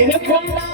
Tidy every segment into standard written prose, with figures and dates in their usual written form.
ઘટના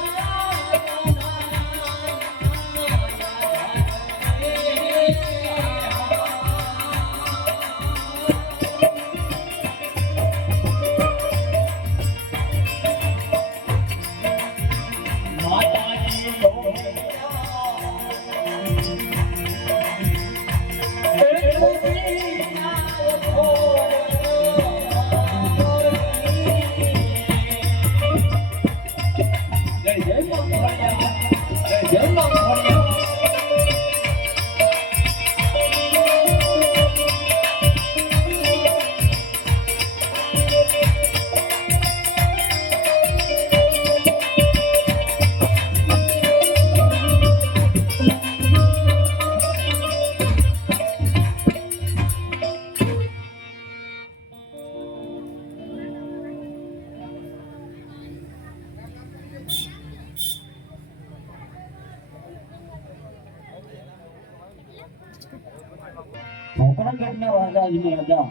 રાજા રાજા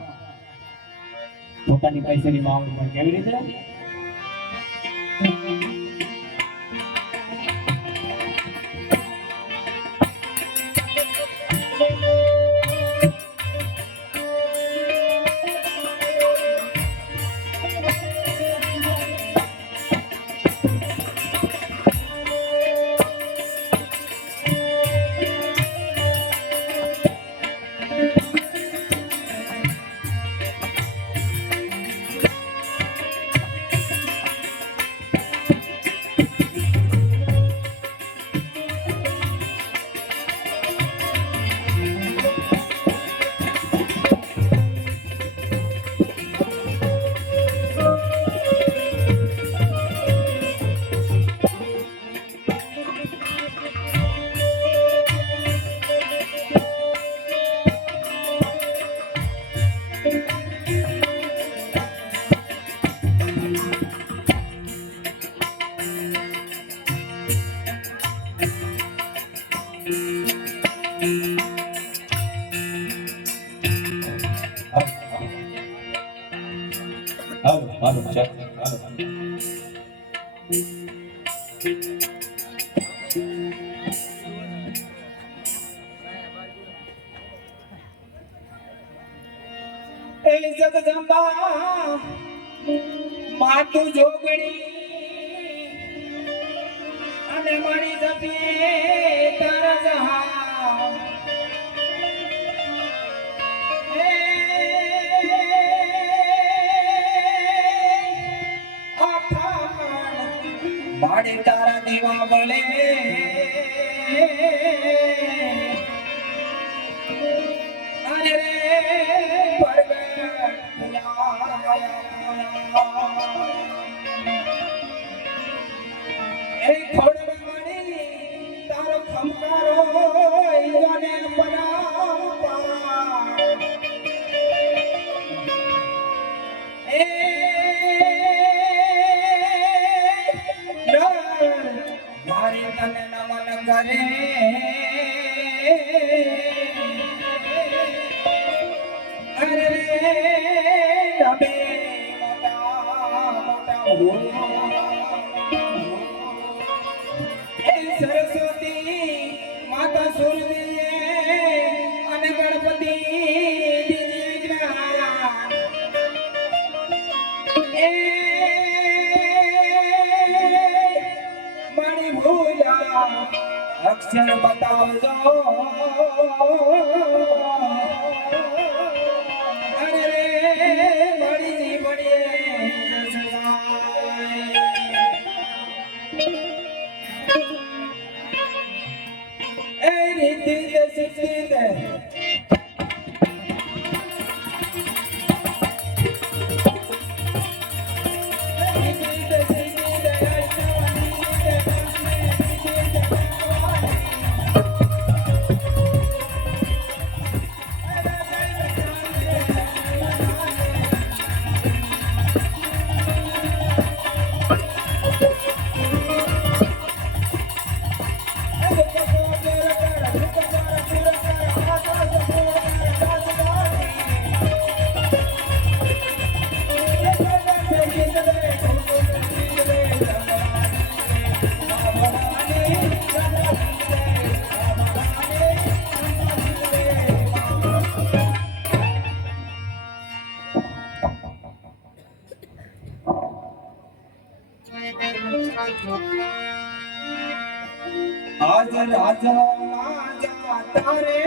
પોતાની પૈસાની માંગ પર કેવી રીતે જગદંબા માતું જોગણી અને મળી જતી તારા જહા માડે તારા દીવા બળે અરે રે તારો ખમકારો ઈગોને પરાપા એ મારી તને નમન કરે અરે તમે સરસ્વતી માતા સુરદેવીએ અને ગણપતિ એ મારી ભૂલા અક્ષર બતાવજો અરે રે મારી જીવણીએ આજ રાજા માજા તારે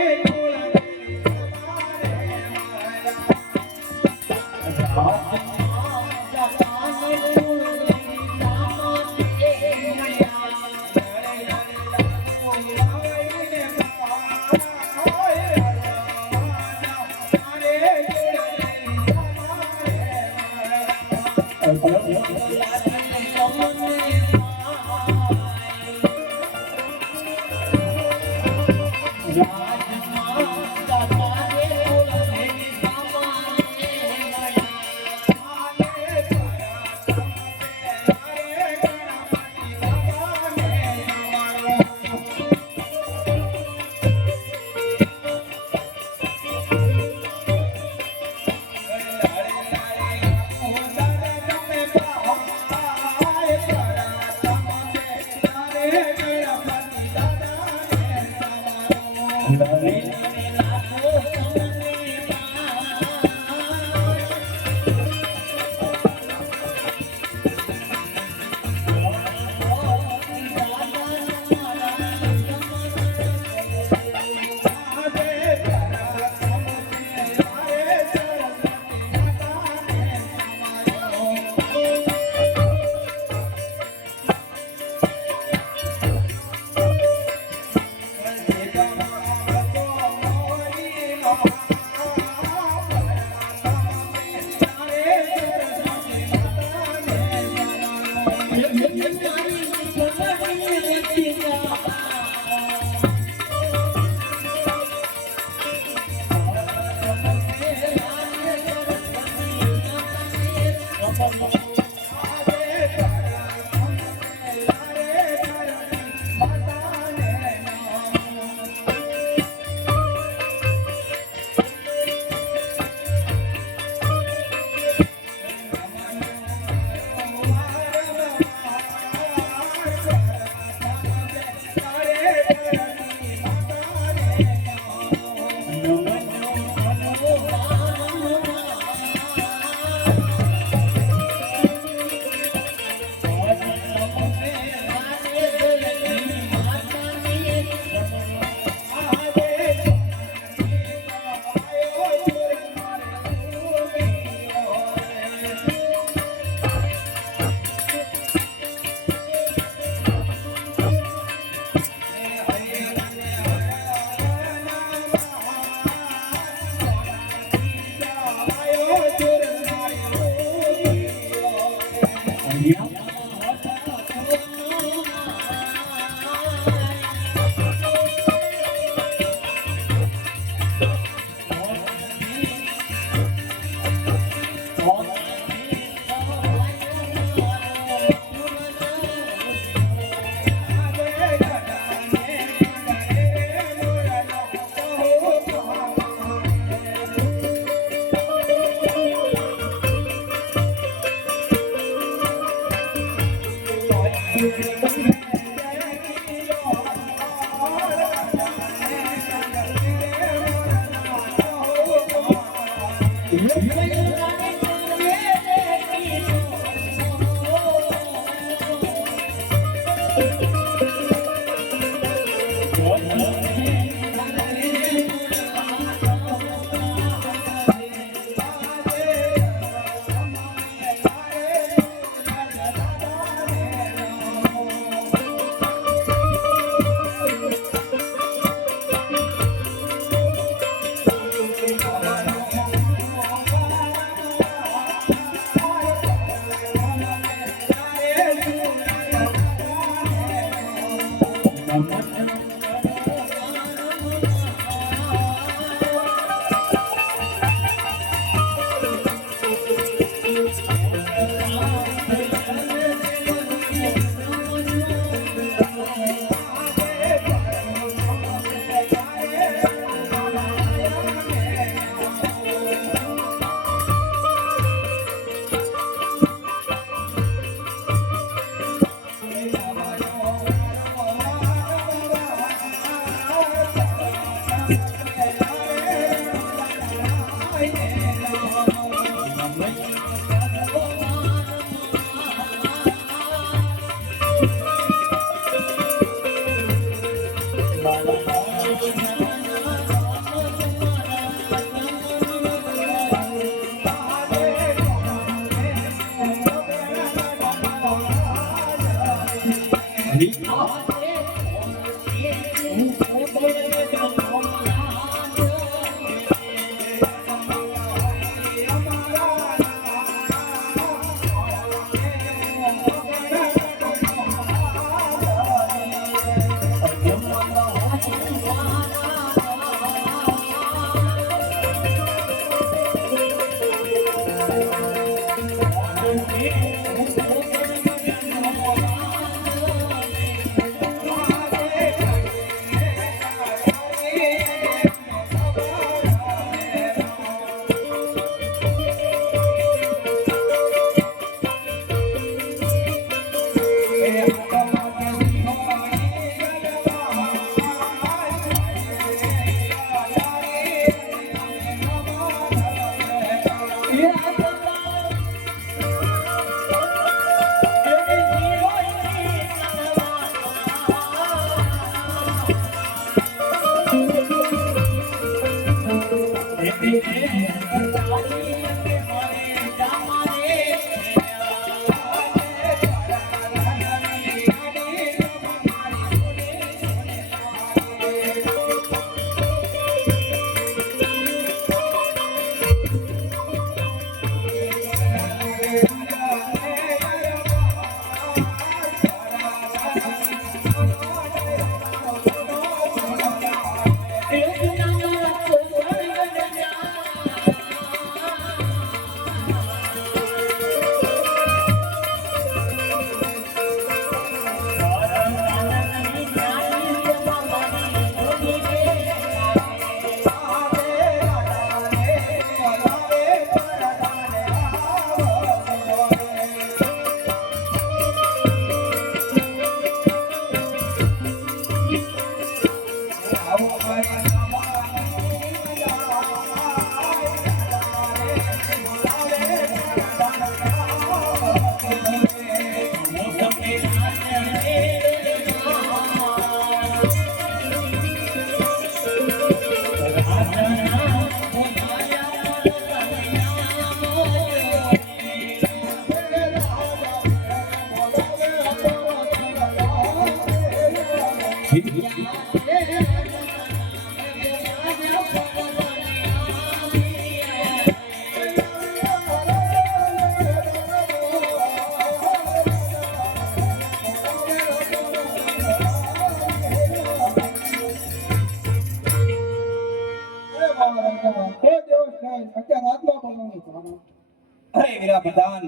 અરે વીરા પ્રધાન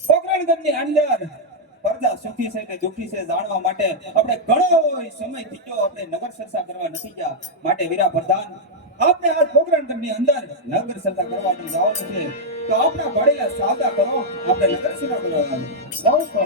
પોકરણગઢની અંદર પ્રજા સુખી છે કે દુખી છે જાણવા માટે આપણે ઘણો સમય થઈ ગયો આપણે નગર ચર્ચા કરવા નથી ગયા માટે વીરા પ્રધાન આપણે આજ પોકરણગઢની અંદર નગર ચર્ચા કરવા જવાનું છે તો આપણા પડેલા સાદા કરો આપણે નગર ચર્ચા કરવા જવાનું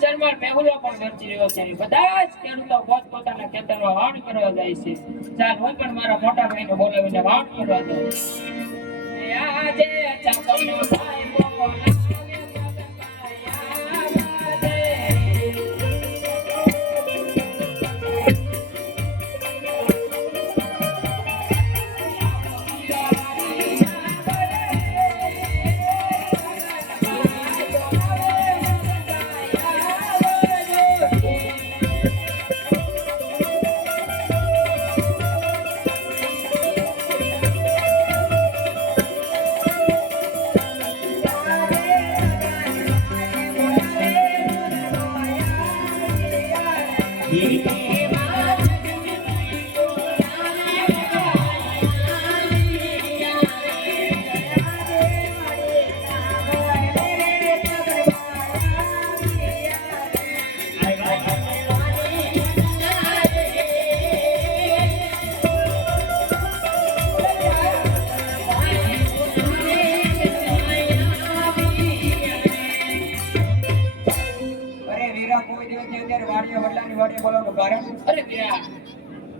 જર્મન મેહુલો પણ ગરજી રહ્યો છે બધા જ ખેડૂતો પોતપોતાના ખેતરમાં વાવણી કરવા જાય છે ચાલ હું પણ મારા મોટા ભાઈને બોલાવીને વાવણી કરવા દઉં આજે ચાપનો ભાઈ બોલાવે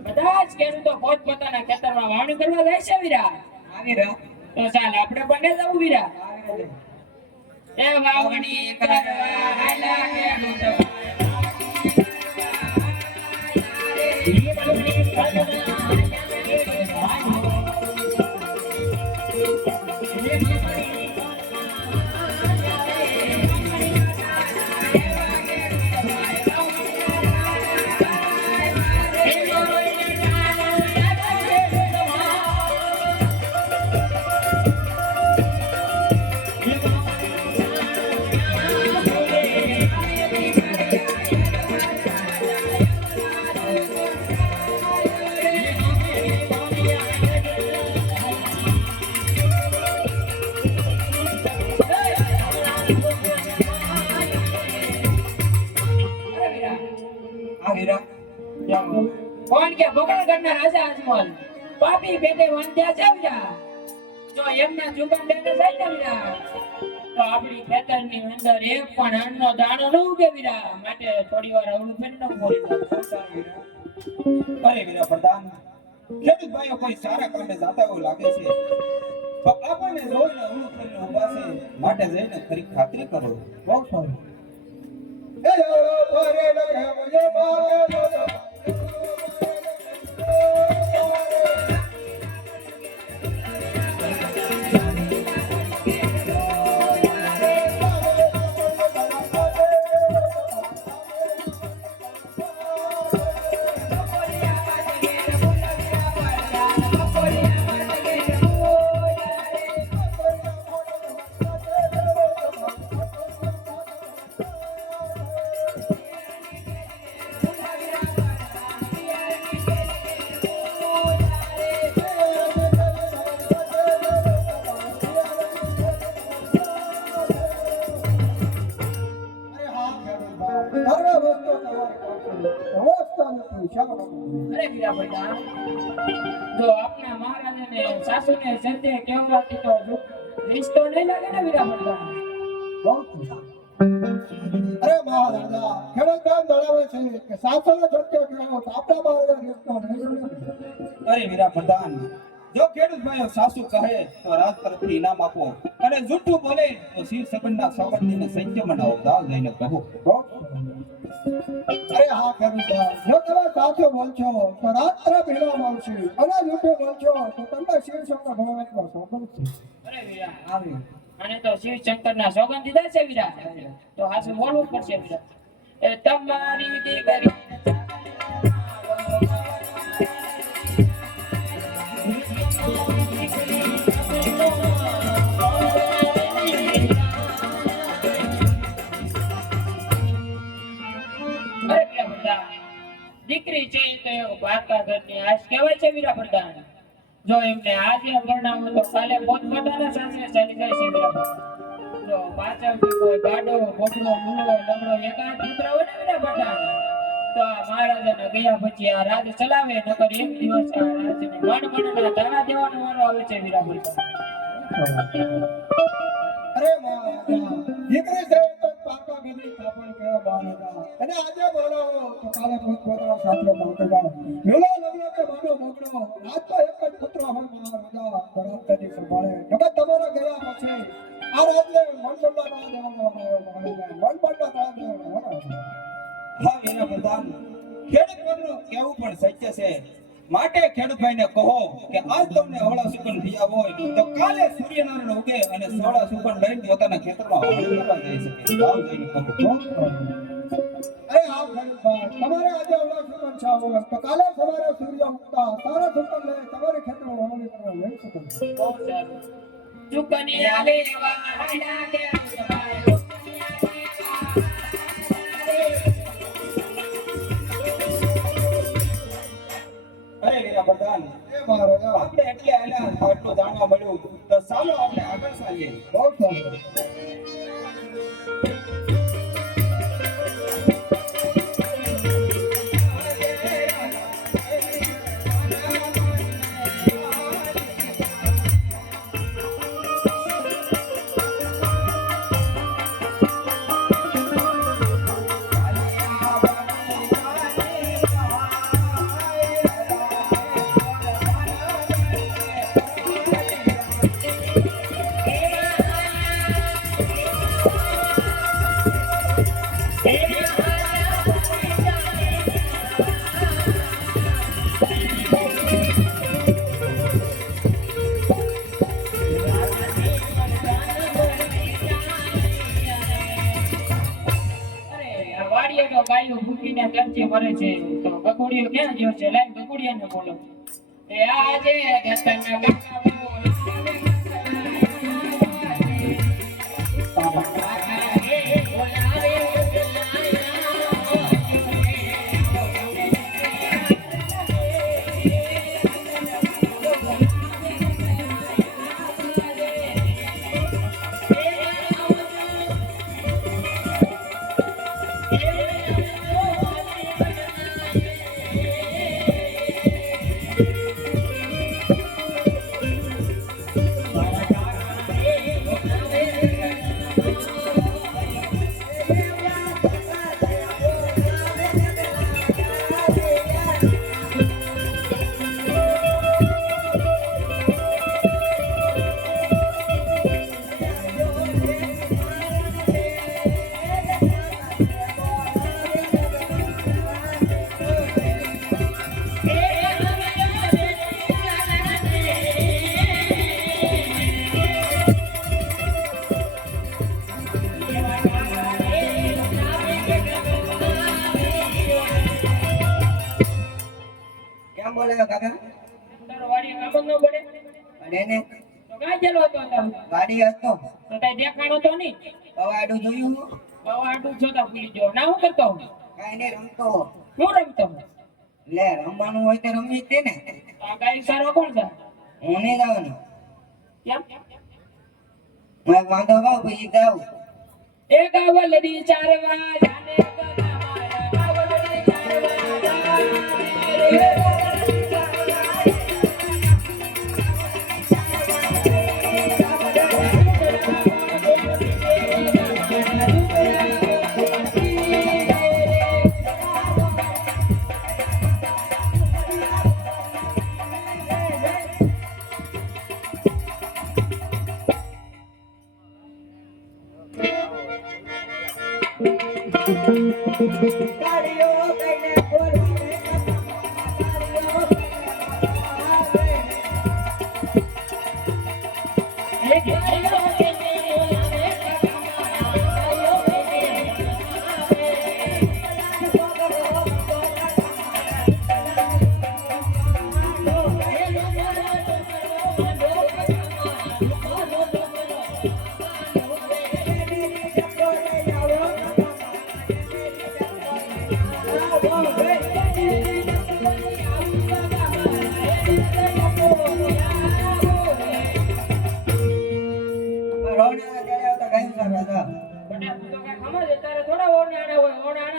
બધા જ ખેડૂતો પોતપોતાના ખેતરમાં વાવણી કરવા જાય છે વીરા. આવી રહ્યા તો ચાલ આપણે બંને જવું વીરા. એ વાવણી કરવા હાલા ખેડૂતો આવી રહ્યા કોણ કે ભોગળગઢના રાજા અજમલ પાપી પેટે વાંધ્યા છે વીરા. જો એમના જુગામ બેઠે જાય ને વીરા તો આપણી ખેતરની અંદર એક પણ અન્નનો દાણો ન ઉગે વીરા. માટે થોડી વાર અવળું ફેર ન બોલી અરે વીરા પ્રધાન ખેડૂત ભાઈઓ કોઈ સારા કામે જાતા એવું લાગે છે તો આપણને જોઈને અવળું થઈને ઊભા છે માટે જઈને ખરી ખાતરી કરો. બહુ સારું. અરે વીરા ભૈયા જો આપણા મહારાજાને સાસુને જતે કહેવાથી તો રિશ્તો નહીં લાગે ને વીરા ભૈયા. અરે મહારાજા ખેડૂત કામ દળાવે છે કે સાસોનો સત્ય કહેવો તો આપણા મહારાજા રીતનો નહીં. અરે વીરા પ્રધાન જો ખેડૂત ભાઈઓ સાસુ કહે તો રાજ તરફથી ઇનામ આપો અને જૂઠું બોલે તો શિવ સગનના સોગંદીને સંચય બનાવો. દાવ જઈને કહો. અરે હા ખેડૂત જો તમે સાચું બોલશો તો રાત તરફ ઇનામ આવશે અને જૂઠું બોલશો તો તમને શિવ શંકર ભગવાનનો સોગંદ છે. અરે વીરા આવી અને તો શિવ શંકરના સોગંદ દીધા છે વીરા તો હાસુ બોલવું પડશે વીરા. એ તમારી દીકરી દીકરી છે તો એવું પાકા ઘરની આશ કહેવાય છે વીરા પ્રધાન. જો એમને આજે વર્ણવો તો કાલે પોતપોતાના સાસરે ચાલી જાય છે વીરા પ્રધાન. જો પાછળથી કોઈ ગાડો બોકડો મૂળો લમડો એકાંત પુત્ર હોય ને વીરા પ્રધાન તો આ મહારાજાના ગયા પછી આ રાજ ચલાવે નકર એક દિવસ આ રાજને મણમણના તાણા દેવાનો વારો આવે છે વીરા પ્રધાન. અરે મહારાજા દીકરી છે તો પાકા ઘરની સ્થાપન કહેવા મહારાજા અને આજે બોલાવો તો કાલે પોતપોતાના સાસરે પહોંચી જાય. મેળો લગ્ન કે બાડો મોકલો રાત તો એક જ પુત્ર હોય મહારાજા બરાબરી સંભાળે નકર તમારા ગયા પછી આ રાજને મનબંધા ના દેવાનો મહારાજા મનબંધા ના દેવાનો. હા વીરા પ્રધાન ખેડૂત ભાઈનું કેવું પણ સત્ય છે માટે ખેડૂત ભાઈને કહો કે આજ તમને હવળા સુકન થયા હોય તો કાલે સૂર્યનારાયણ ઉગે અને સોળા સુકન લઈને પોતાના ખેતરમાં વાવણી કરવા જઈ શકે. દાવ જઈને કહો. અરે હા ખેડૂત તમારે આજે હવળા સુકન છા હોય તો કાલે સવારે સૂર્ય ઉગતા સારા સુકન લઈ તમારે ખેતરમાં વાવણી કરવા જઈ શકો. બહુ સારું. ચુકની આલે વાડા કે તમારે અરે વીરા પ્રધાન એ મહારાજા આપણે એટલે આલ્યા આટલું જાણવા મળ્યું તો ચાલો આપણે આગળ ચાલીએ. બહુ સારું. ગગુડિયો ક્યાં ગયો છે? લાઈ ગગુડિયાને બોલો. એ આજે ખેતરના કાકા બોલાવે કેમ બોલાયો કાકા? તારો વાડી કામ ન પડે અને એને તો કાં ગયેલો હતો તારો? વાડી હતો તો તાઈ દેખાણો તો નહીં. પવાડું જોયું આડું જોતા ભૂલી ગયો. ના હું કરતો હું? કાંઈ નહીં રમતો હું રમતો હું? લે રમવાનું હોય તો રમી જ દે ને આ ગાડી સારો કોણ છે? હું નહીં જવાનું કેમ? હું એક વાંધો કહું પછી જાઉં એ ગાવલડી ચારવા જાને ગગમારા ગાવલડી ચારવા જાને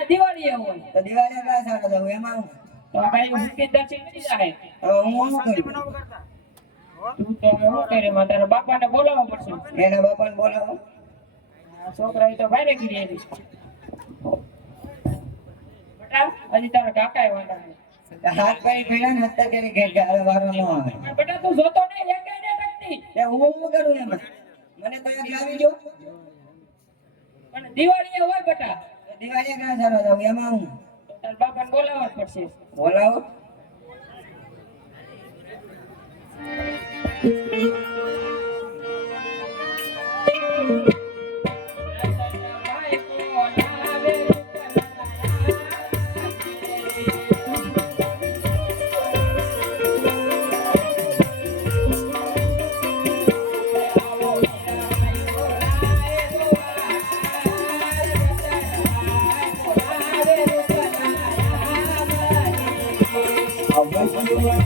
દિવાળી હોય તો દિવાળી ક્યાં સારો જાવ એમાં હું તો આ કઈ મૂકી દર્શન કરી જાય. હવે હું શું કરું તું તો હવે શું કરે? માં તારા બાપાને બોલાવવો પડશે. એના બાપાને બોલાવો આ છોકરાએ તો ભારે કરી આવી. બેટા હજી તારા કાકાએ વાંધા છે. હાથ પાડી પીડા ને હત્તા કરી ઘેર ગાળે વારો ન આવે પણ બેટા તું જોતો નહીં એકે ને ટકતી. તે હું શું કરું એમાં મને તો એક લાવી જો પણ દિવાળી હોય બેટા તો દિવાળી ક્યાં સારો જાવ એમાં હું તો તારા બાપાને બોલાવવા જ પડશે. બોલાવો ભાઈ બોલાવે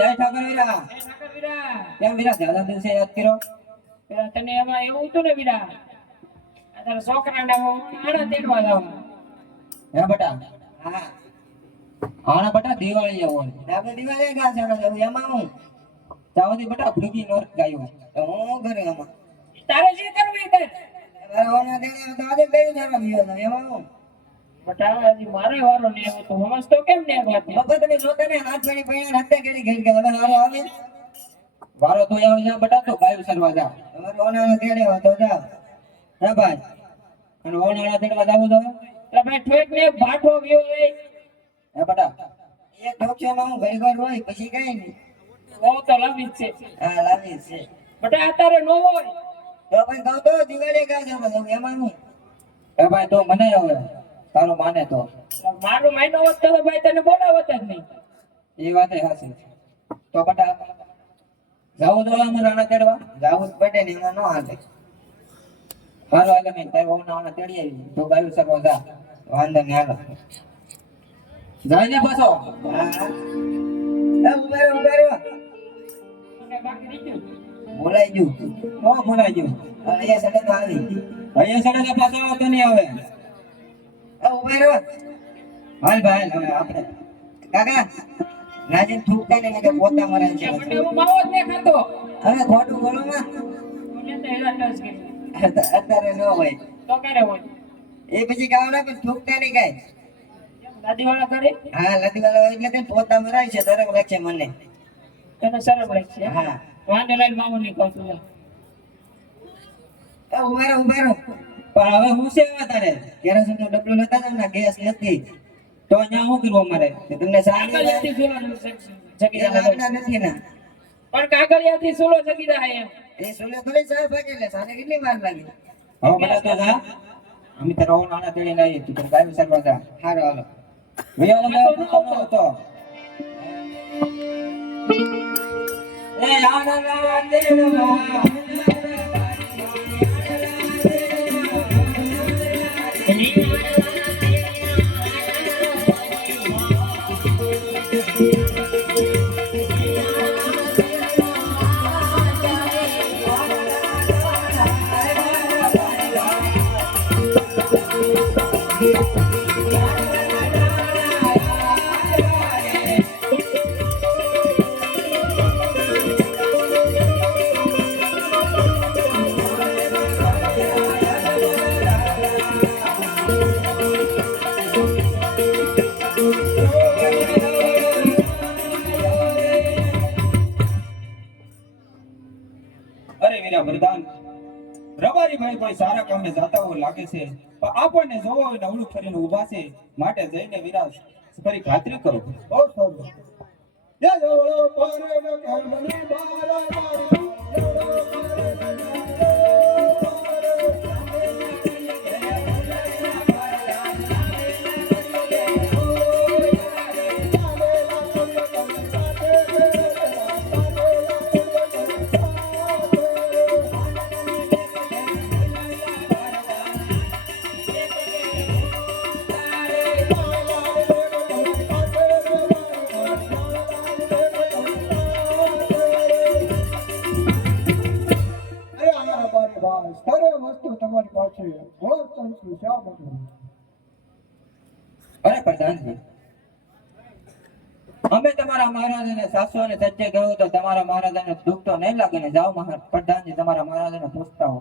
જય ઠાકર વીરા ઠાકર વીરા કેમ વીરા દાદા દિવસે યાદ કર્યો પેલા તને એમાં એવું હતું ને વીરા આ તારા છોકરાને આણા તેડવા જવા. હે બેટા હા આના બટા દિવાળી હોય આપણે દિવાળી ગા છે એમાં હું તાવથી બટા ભૂગી નોર ગાયો તો હું કરું એમાં તારે જે કરવું એ કર મારા ઓના દેણે તો આજે બે જણા વિયો તો એમાં હું બટા હજી મારે વારો ને આવ્યો તો સમજતો કેમ ને વાત બાપા તમે જોતા ને હાથ પડી પૈયા હત્યા કરી ગઈ કે હવે હારો આવે વારો તો આવે જા બટા તો ગાયો સરવા જા તમારે ઓના દેણે હતો જા હા ભાઈ અને ઓનાળા તેડવા જાવું તો એટલે ભાઈ ઠોક ને ભાઠો વ્યો રે હે બટા એક ઢોકશામાં હું ઘડી ઘર હોય પછી કઈ નહીં બહુ તો લાંબી જ છે હા લાવી છે બટા અત્યારે નો હોય તો પણ કહું તો દિવાળી ગા છે એમાં હું હે ભાઈ તો મને હવે તારો માને તો મારું માયનો હોત તો ભાઈ તને બોલાવત જ નહીં એ વાત હાસી તો બટા જાવું તો અમારે રાણા તેડવા જાવું જ પડે ને એમાં ન હાલે હારો હાલે નહીં તારે ઓનાળા તેડી આવી તો ગાયો સરવા જા વાંધો નહીં હાલો જાય ને પાછો હા ઉભા રહ્યો અને બાકી રીત્યું બોલાઈ ગયું નો ભૂલાઈ ગયું અહીંયા સડે તો આવી અહીંયા સડે તો પાછો આવતો નહીં આવે હા ઉભા રહ્યો હાલ ભાઈ હવે આપણે કાકા નાજીન થૂકતા ને કે પોતા મરે છે બટા હું માવો જ ને ખાતો હવે ખોટું બોલો માં મને તો હેરાન જ કે અત્યારે ન હોય તો ક્યારે હોય એ પછી ગાવડા પણ થૂકતા નહીં કાંઈ દાદી વાળા કરે હા લતી વાળા હોય એટલે તે પોતા મરાય છે તરફ રાખશે મને તને શરમ લાગશે હા વાંધો લઈને માવો નહીં કહું છું ઉભા રહો ઉભા રહો પણ હવે હું છે હવે તારે કેરોસીન નો ડબલો લેતા જાવ ને ગેસ નથી તો અહીંયા શું કરવું અમારે તો તમને સારી કાગળિયાથી સુલો જગી જાય લાગણા નથી ને પણ કાગળિયાથી સુલો જગી જાય એમ એ સોલે થોડી સાહેબ ભાગે એટલે સાને કેટલી વાર લાગી હવે બટા તો જા અમે તારો નાના તેડી લાવીએ તું ગાયો સરવા જા હારો હાલો વિયો મે તો એ આના તેડવા અરે વીરા વરદાન રબારી ભાઈ કોઈ સારા કામે જાતા હોય લાગે છે પણ આપણને જોવો હોય નવલું ફરીને ઊભા છે માટે જઈને વીરા ફરી ખાતરી કરો બહુ સારું જય જવળો પારે ન કરમણી બારા અરે પ્રધાનજી અમે તમારા મહારાજાને સાસુ અને સજ્જે કહ્યું તો તમારા મહારાજાને દુઃખ તો નહીં લાગે ને જાઓ પ્રધાનજી તમારા મહારાજાને પૂછતા હો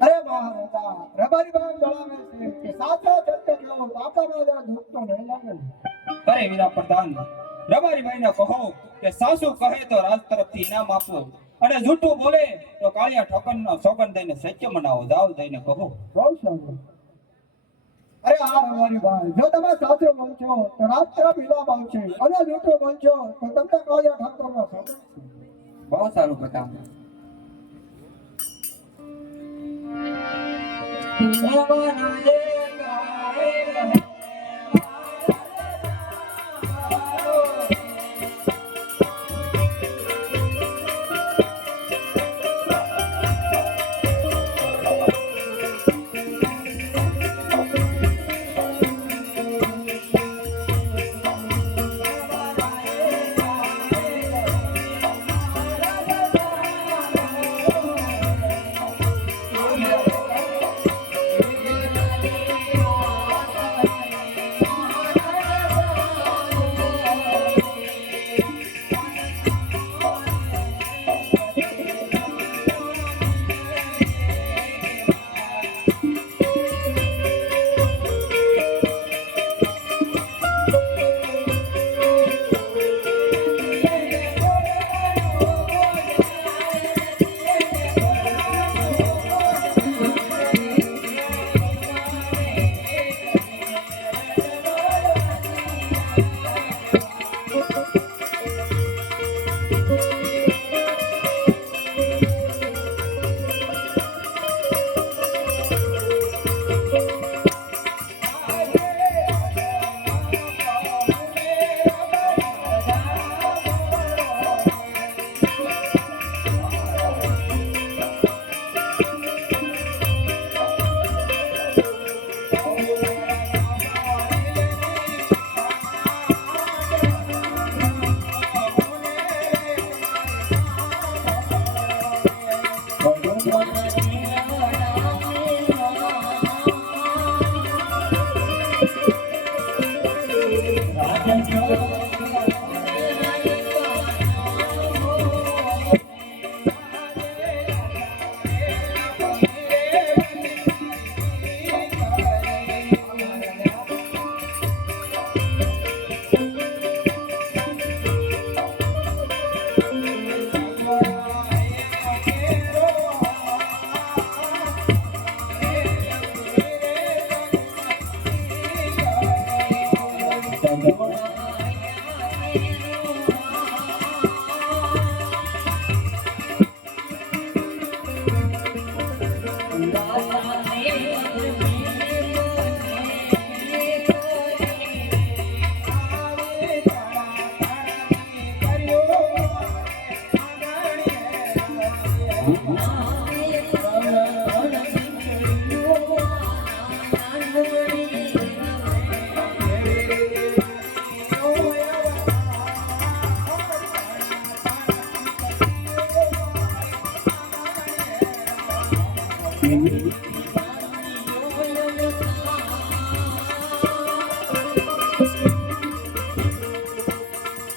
અરે મહારાજા રબારી ભાઈ જણાવે છે કે સાચા સત્ય કહો બાપા રાજા દુઃખ તો નહીં લાગે ને અરે વીરા પ્રધાન રબારી ભાઈને કહો કે સાસુ કહે તો રાજ તરફથી ઇનામ આપો અને જૂઠું બોલે તો કાળિયા ઠોકરનો સોગંદ દઈને સત્ય મનાવો જાવ દઈને કહો બહુ સારું અરે આ રબારી ભાઈ જો તમે સાચું બોલશો તો રાત તરફ ઇનામ આવશે અને જૂઠું બોલશો તો તમને કાળિયા ઠાકોરનો સબંધ બહુ સારું પ્રધાન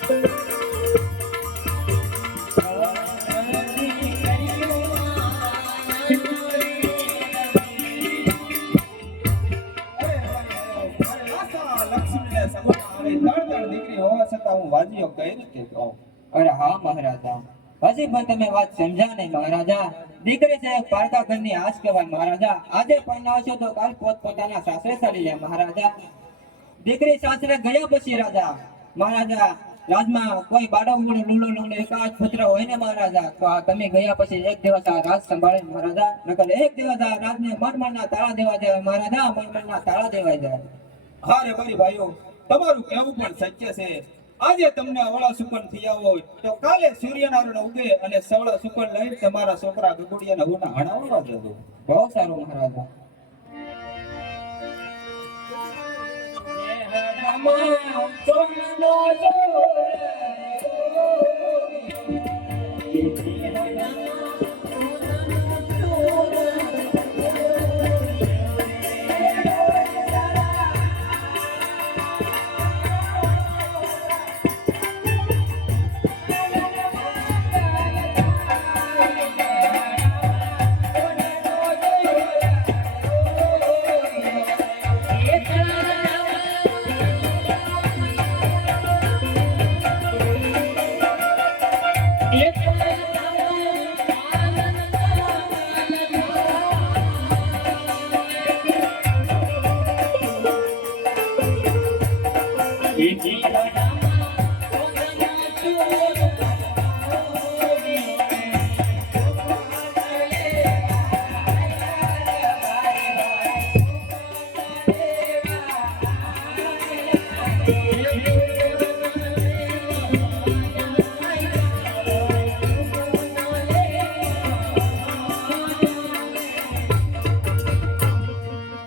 આશા લક્ષ્મીને સગુણા આવે, ત્રણ દીકરી હોવા છતાં હું વાજીઓ કઈ રીતે કહું? અરે હા મહારાજા, હજી પણ તમે વાત સમજ્યા નહીં મહારાજા. દીકરી છે પારકા ઘરની આશ કહેવાય મહારાજા. આજે પરણાવશો તો કાલ પોતપોતાના સાસરે ચાલી જાય મહારાજા. દીકરી સાસરે ગયા પછી રાજા મહારાજા રાજમાં કોઈ બાળક લૂલો એકાદ પુત્ર હોય ને મહારાજા, તો આ તમે ગયા પછી એક દિવસ આ રાજ સંભાળે મહારાજા. નકર એક દિવસ આ રાજને મનમનના તાળા દેવા જાય મહારાજા, મનમનના તાળા દેવાય જાય. હા રે મારી ભાઈઓ, તમારું કહેવું પણ સત્ય છે. આજે તમને અવળા સુકન થયા હોય તો કાલે સૂર્યનારાયણ ઉગે અને સવળા સુકન લઈ તમારા છોકરા ગગુડિયાના હુના હણાવવા જજો. બહુ સારું મહારાજા.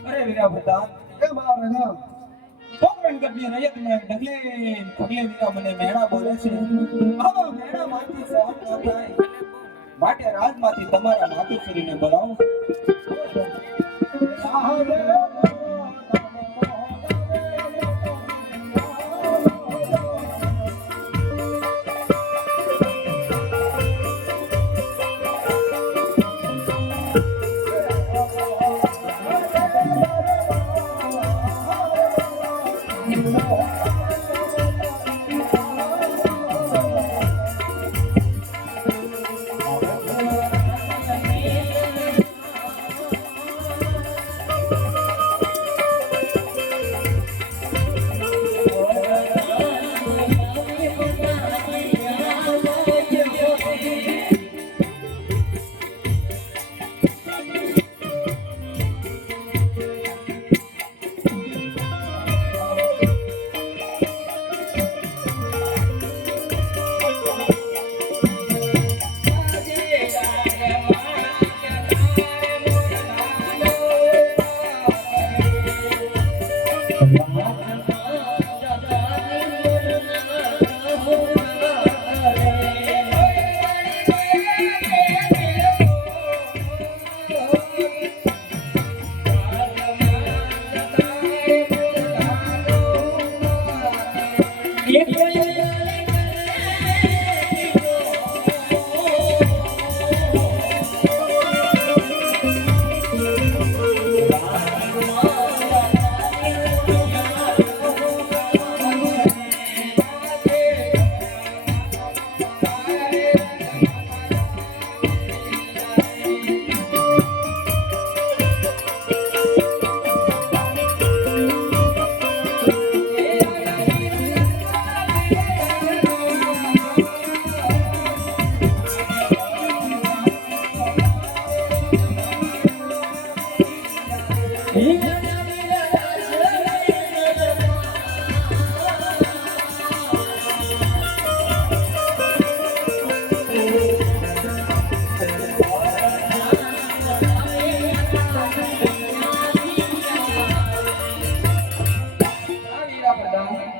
અરે વીરા ભગવાન, એ મહારાજા પોકરણ ગઢની રયતને ડગલે પગલે વીરા મને મેણા બોલે છે. આવા મેણામાંથી સહન ન થાય માટે રાજમાંથી તમારા માતુશ્રીને બોલાવો.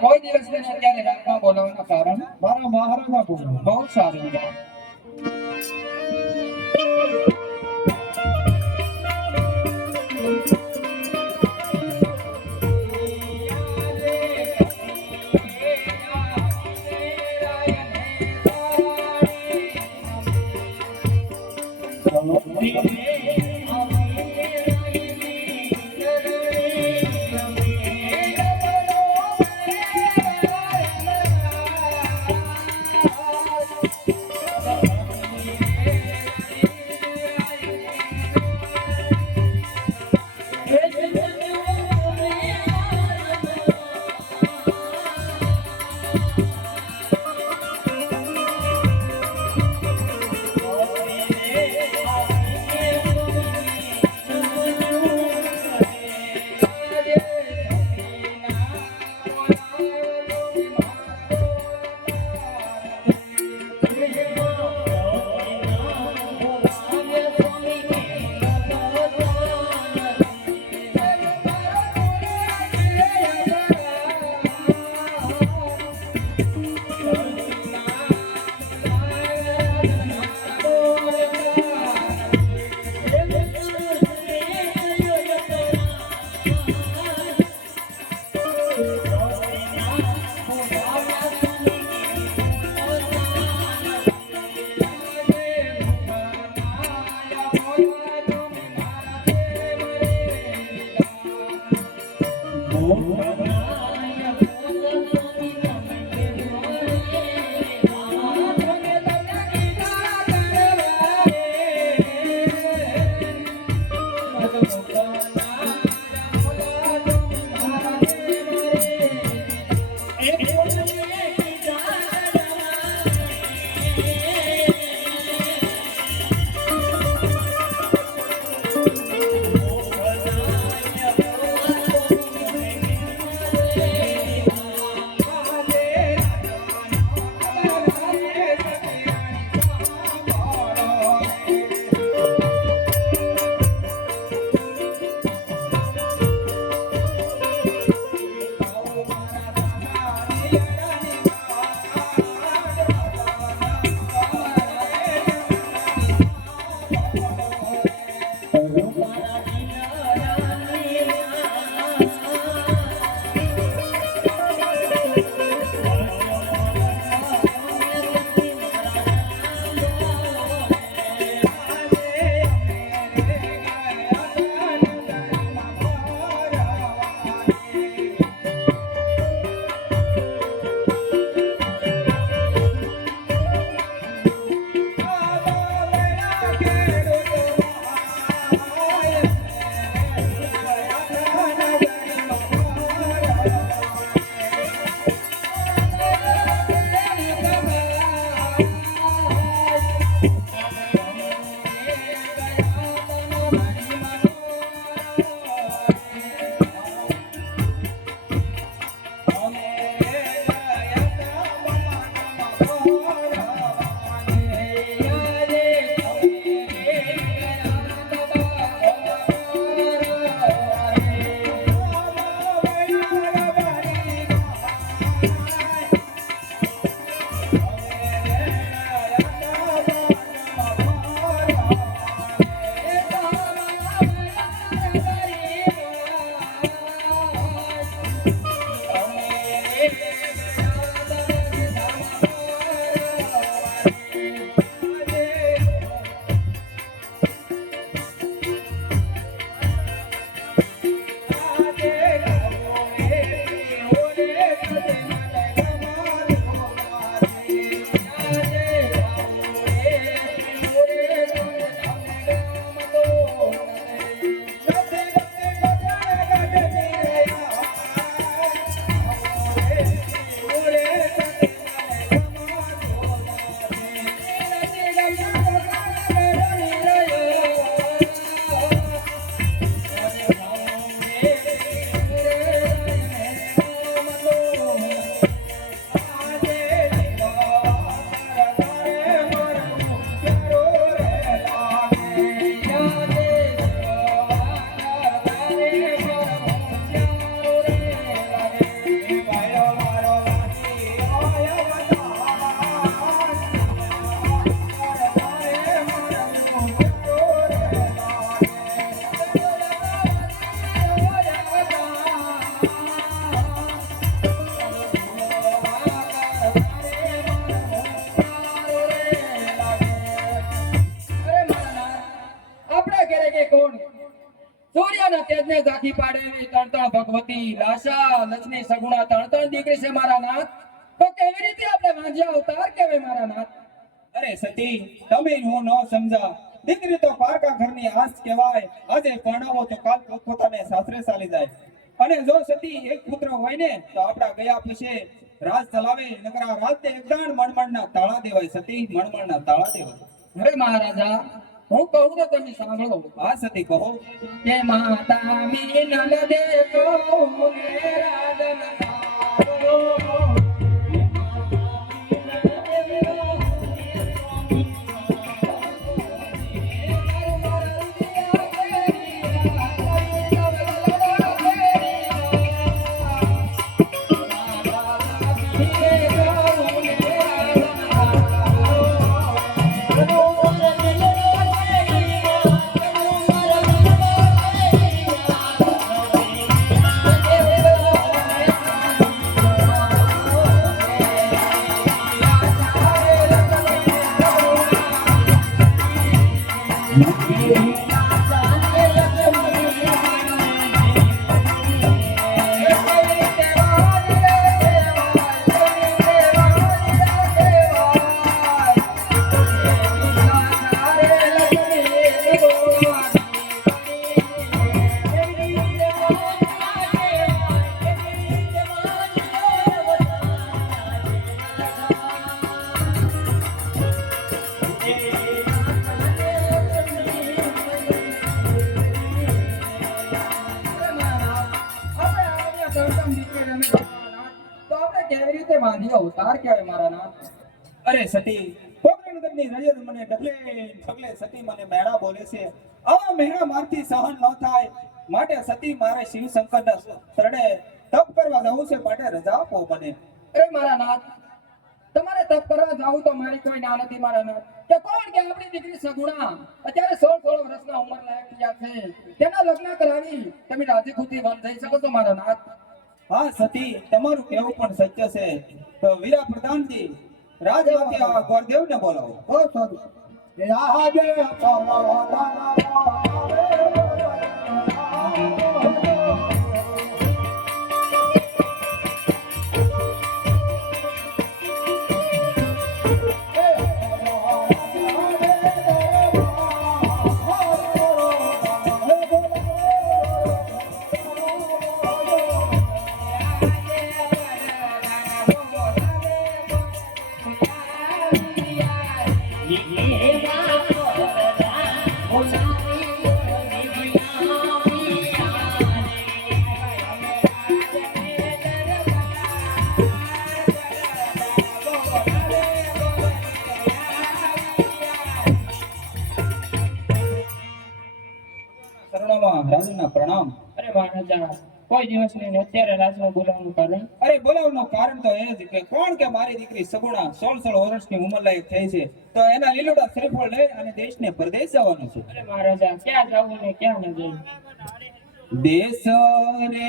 કોઈ દિવસ મને અત્યારે રાજમાં બોલાવવાનું કારણ મારા મહારાજા બોલો. બહુ સારું. સૂર્યના તેજને ઝાંખી પાડે એવી ત્રણ ત્રણ ભગવતી લાશા લક્ષ્મી સગુણા ત્રણ ત્રણ દીકરી છે મારા નાથ. તો કેવી રીતે આપણે વાંજ્યા અવતાર કહેવાય મારા નાથ? અરે સતી, તમે હું ન સમજા. દીકરી તો પારકા ઘરની આસ કહેવાય. આજે પરણાવો તો કાલ પોતપોતાને સાસરે ચાલી જાય. અને જો સતી એક પુત્ર હોય ને તો આપણા ગયા પછી રાજ ચલાવે, નકર આ રાજને એકદાણ મણમણના તાળા દેવાય. સતી, મણમણના તાળા દેવાય. અરે મહારાજા, હું કહું તો તમે સાંભળો. આ સતી કહો. કે માતા મીનલ દેખો મુને રાજન સારો. અરે સતી પોકરણગઢની રજત મને ડગલે ઢગલે સતી મને મેણા બોલે છે. આવા મેણા મારથી સહન ન થાય, માટે સતી મારે શિવ શંકરના શરણે તપ કરવા જવું છે, માટે રજા આપો મને. અરે મારા નાથ, તમારે તપ કરવા જાવું તો મારી કોઈ ના નથી મારા નાથ. કે કોણ કે આપણી દીકરી સગુણા અત્યારે 16 વર્ષના ઉંમર લાયક થયા છે, તેના લગ્ન કરાવી તમે રાજી ખુશી વન થઈ શકો છો મારા નાથ. હા સતી, તમારું કહેવું પણ સત્ય છે. તો વીરા પ્રધાનજી રાજમાતે આ ગોરદેવને બોલાવો. બહુ સારું. આજે શરણોમાં રાજુના પ્રણામ. અરે મહારાજા, કોઈ દિવસ નહીં, અત્યારે રાજમાં બોલાવવાનું કારણ? અરે બોલાવવાનું કારણ તો એ જ કે કોણ કે મારી દીકરી સગુણા 16 વર્ષની ઉંમર લાયક થઈ છે, તો એના લીલોડા શ્રીફળ લઈ અને દેશને પરદેશ જવાનું છે. અરે મહારાજા, ક્યાં જવું ને ક્યાં ન જવું? દેશ રે દેશને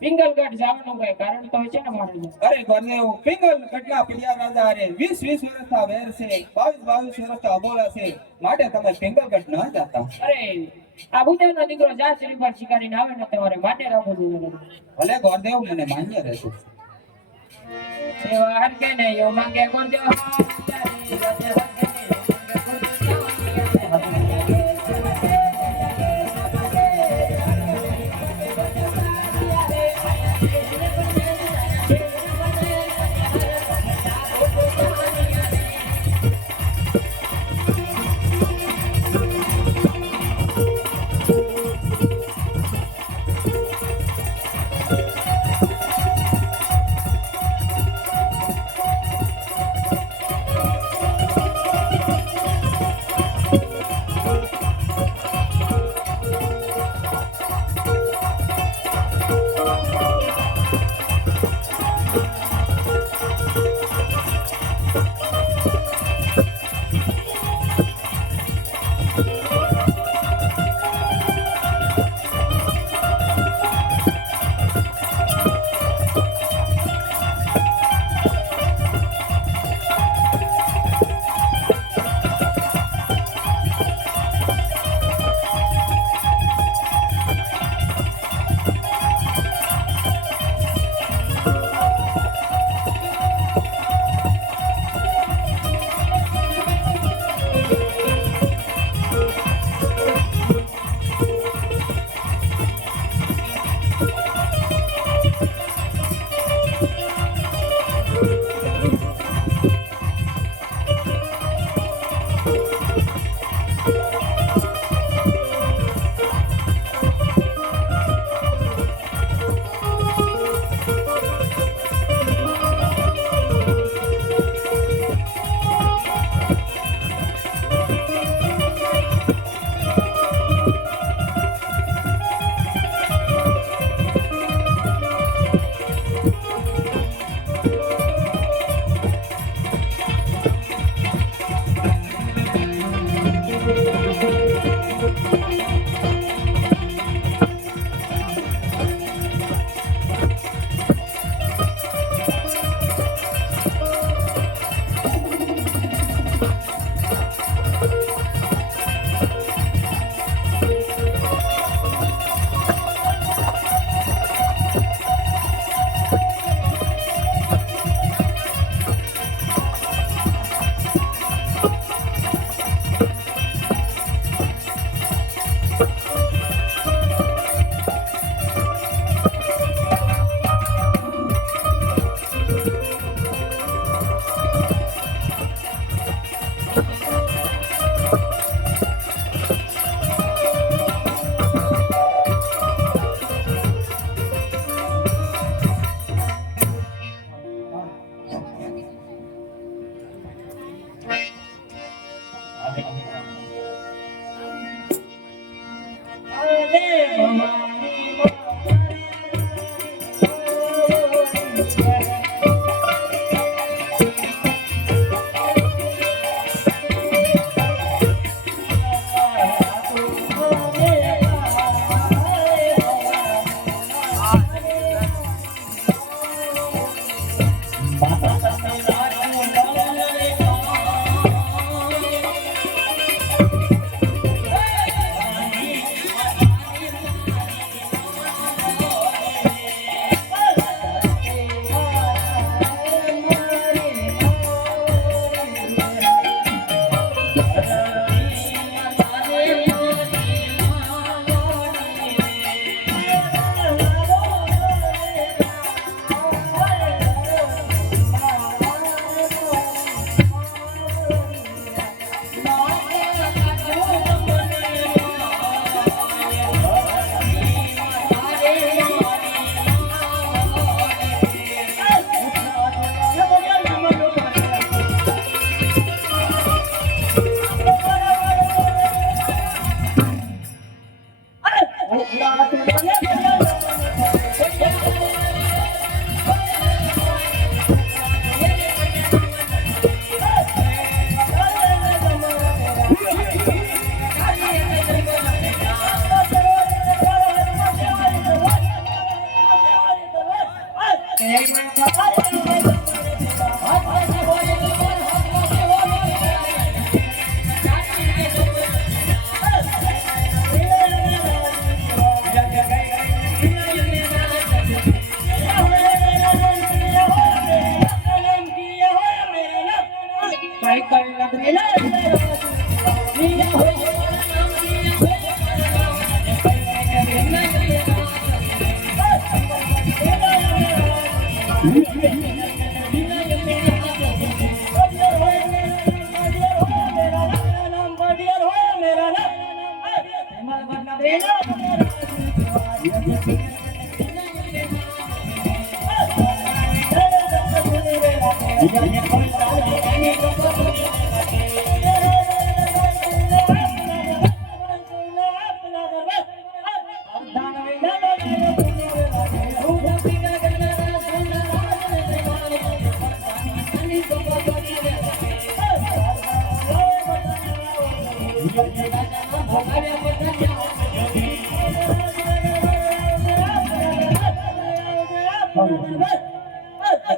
પિંગલગઢ જવાનું કઈ કારણ તો હોય છે ને મહારાજા? અરે ગોરદેવ, પિંગલગઢના પિડિયા રાજા હારે 20 વર્ષના વેર છે, 22 વર્ષના અબોલા છે, માટે તમે પિંગલગઢ ન જતા. અરે આ બુદ્ધનો દીકરો જા શ્રીફળ શિકારીને આવે ને તમારે માટે રાખવું જોઈએ. ભલે ગોરદેવ, મને માન્ય રહેશે. સેવા હર કે ને યો માંગે ગોરદેવ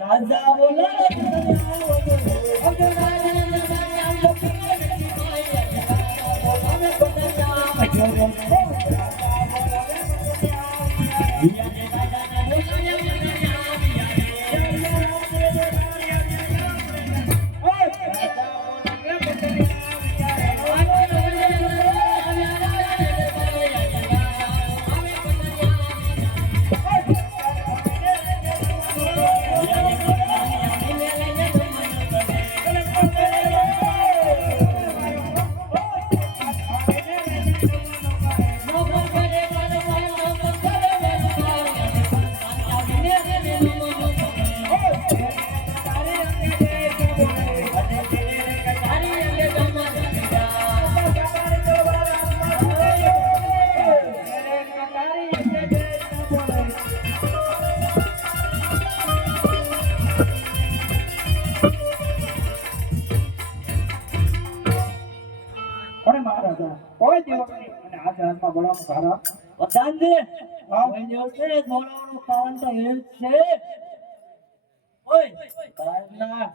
રાજા બોલો અરે મહારાજા કોઈ દિવસ નહીં અને આજે હાથમાં બોલાવવાનું કારણ વતાંજે કોઈ દિવસે બોલાવવાનું કારણ તો એ જ છે ઓય બહારના